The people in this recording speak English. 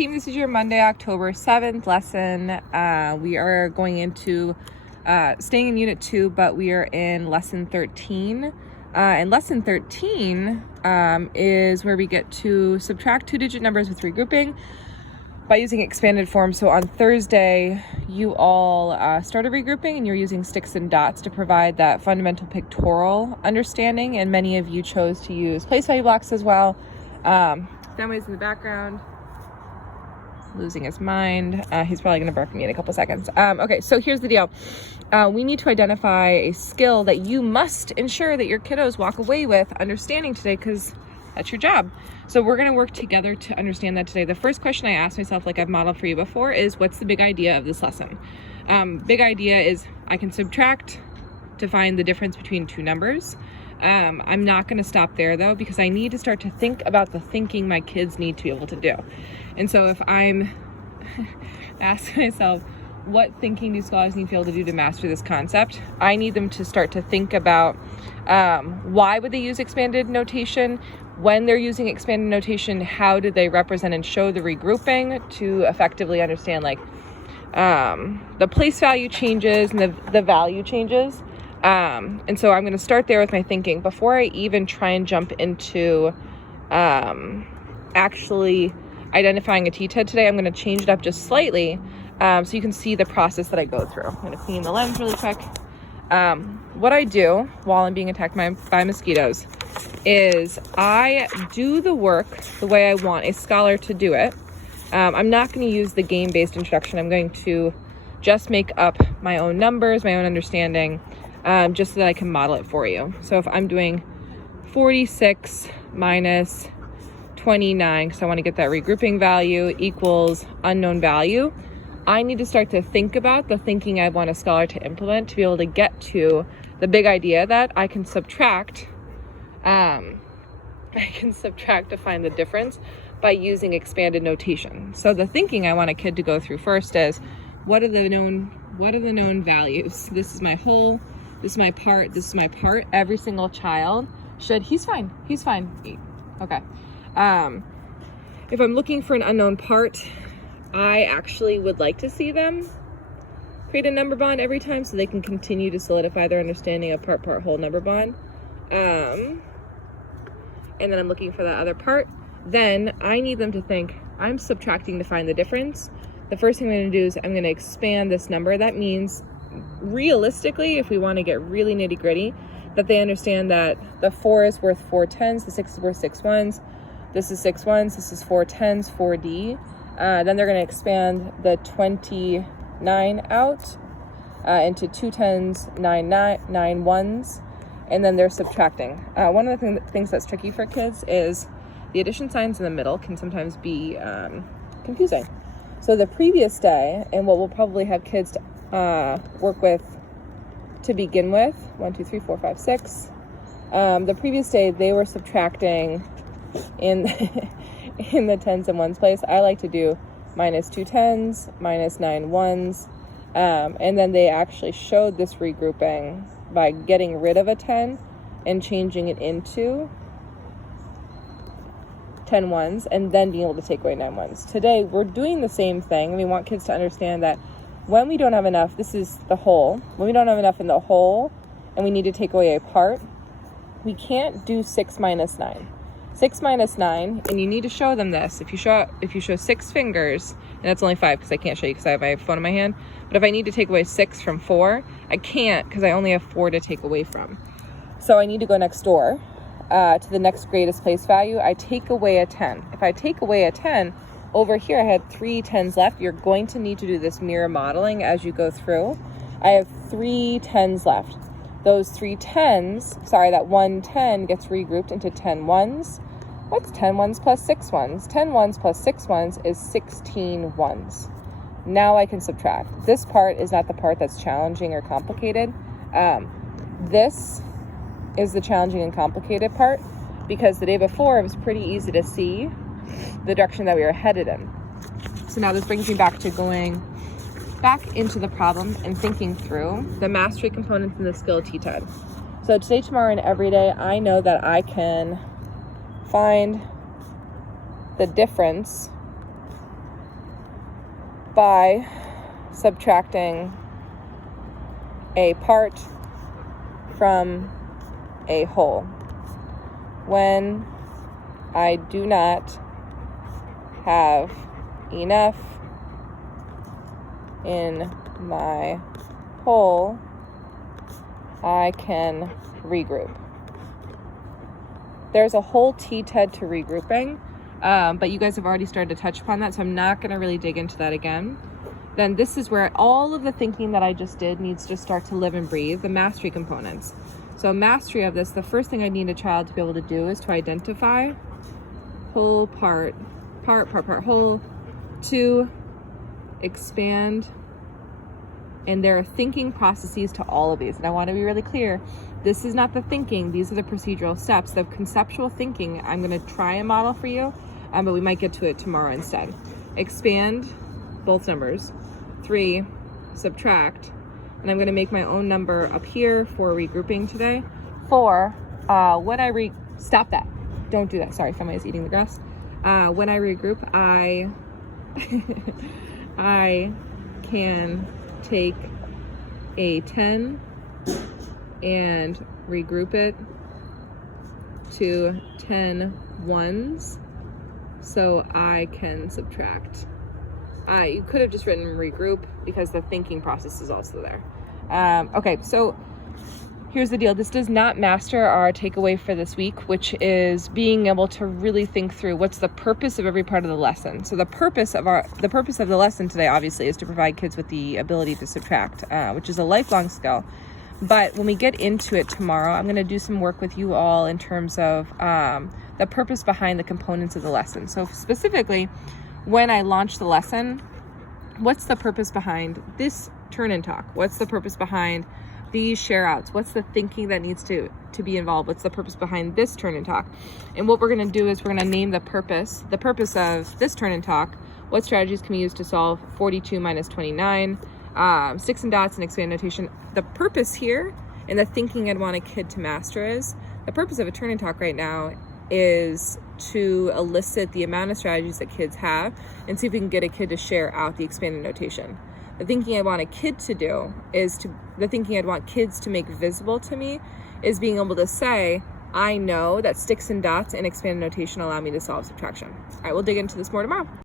Team, this is your Monday, October 7th lesson. We are going into staying in Unit 2, but we are in Lesson 13. And Lesson 13 is where we get to subtract two-digit numbers with regrouping by using expanded form. So on Thursday, you all started regrouping and you're using sticks and dots to provide that fundamental pictorial understanding, and many of you chose to use place value blocks as well. Family's in the background. Losing his mind. He's probably going to bark at me in a couple seconds. Okay, so here's the deal. We need to identify a skill that you must ensure that your kiddos walk away with understanding today, because that's your job. So we're going to work together to understand that today. The first question I asked myself, like I've modeled for you before, is what's the big idea of this lesson? Big idea is I can subtract to find the difference between two numbers. I'm not going to stop there though, because I need to start to think about the thinking my kids need to be able to do. And so if I'm asking myself, what thinking do scholars need to be able to do to master this concept? I need them to start to think about why would they use expanded notation? When they're using expanded notation, how do they represent and show the regrouping to effectively understand like the place value changes and the value changes? And so I'm going to start there with my thinking before I even try and jump into actually identifying a TTED today. I'm going to change it up just slightly so you can see the process that I go through. I'm going to clean the lens really quick. What I do while I'm being attacked by mosquitoes is I do the work the way I want a scholar to do it. I'm not going to use the game-based introduction. I'm going to just make up my own numbers, my own understanding, just so that I can model it for you. So if I'm doing 46 minus 29, because I want to get that regrouping value, equals unknown value, I need to start to think about the thinking I want a scholar to implement to be able to get to the big idea that I can subtract. I can subtract to find the difference by using expanded notation. So the thinking I want a kid to go through first is, what are the known values? This is my whole, this is my part, this is my part. Every single child should, he's fine. Okay. If I'm looking for an unknown part, I actually would like to see them create a number bond every time so they can continue to solidify their understanding of part, whole, number bond. And then I'm looking for that other part. Then I need them to think, I'm subtracting to find the difference. The first thing I'm going to do is I'm going to expand this number. That means realistically, if we want to get really nitty gritty, that they understand that the 4 is worth 4 tens, the 6 is worth 6 ones, this is 6 ones, this is 4 tens, 4D. Then they're going to expand the 29 out into 2 tens, 9 ones, and then they're subtracting. One of the things that's tricky for kids is the addition signs in the middle can sometimes be confusing. So the previous day, and what we'll probably have kids work with to begin with, 1, 2, 3, 4, 5, 6. The previous day, they were subtracting in in the tens and ones place. I like to do minus 2 tens, minus 9 ones, and then they actually showed this regrouping by getting rid of a 10 and changing it into 10 ones, and then being able to take away 9 ones. Today, we're doing the same thing. We want kids to understand that when we don't have enough, this is the whole. When we don't have enough in the whole, and we need to take away a part, we can't do 6 minus 9. 6 minus 9, and you need to show them this. If you show 6 fingers, and that's only 5 because I can't show you because I have my phone in my hand, but if I need to take away 6 from 4, I can't because I only have 4 to take away from. So I need to go next door to the next greatest place value. I take away a 10. If I take away a 10, over here I had 3 tens left. You're going to need to do this mirror modeling as you go through. I have 3 tens left. Those 3 tens, that 1 10 gets regrouped into 10 ones. What's 10 ones plus 6 ones? 10 ones plus 6 ones is 16 ones. Now I can subtract. This part is not the part that's challenging or complicated. This is the challenging and complicated part, because the day before it was pretty easy to see the direction that we were headed in. So now this brings me back to going back into the problem and thinking through the mastery components in the skill TTED. So today, tomorrow, and every day, I know that I can find the difference by subtracting a part from a whole. When I do not have enough in my whole, I can regroup. There's a whole TTED to regrouping, but you guys have already started to touch upon that, so I'm not going to really dig into that again. Then this is where all of the thinking that I just did needs to start to live and breathe, the mastery components. So mastery of this, the first thing I need a child to be able to do is to identify whole, part, whole, to expand. And there are thinking processes to all of these. And I want to be really clear, this is not the thinking, these are the procedural steps. The conceptual thinking, I'm going to try a model for you, but we might get to it tomorrow instead. Expand both numbers. 3, subtract, and I'm going to make my own number up here for regrouping today. 4, when I stop that. Don't do that. Sorry, somebody's eating the grass. When I regroup, I can take a 10 and regroup it to 10 ones so I can subtract. You could have just written regroup because the thinking process is also there. Okay, so here's the deal. This does not master our takeaway for this week, which is being able to really think through what's the purpose of every part of the lesson. So the purpose of the lesson today, obviously, is to provide kids with the ability to subtract, which is a lifelong skill. But when we get into it tomorrow, I'm going to do some work with you all in terms of the purpose behind the components of the lesson. So specifically, when I launch the lesson, what's the purpose behind this turn and talk? What's the purpose behind these share outs? What's the thinking that needs to be involved? What's the purpose behind this turn and talk? And what we're going to do is we're going to name the purpose of this turn and talk. What strategies can we use to solve 42 minus 29? Sticks and dots and expand notation. The purpose here and the thinking I'd want a kid to master is, the purpose of a turn and talk right now is to elicit the amount of strategies that kids have and see if we can get a kid to share out the expanded notation. The thinking I want a kid to do the thinking I'd want kids to make visible to me is being able to say, I know that sticks and dots and expanded notation allow me to solve subtraction. All right, we'll dig into this more tomorrow.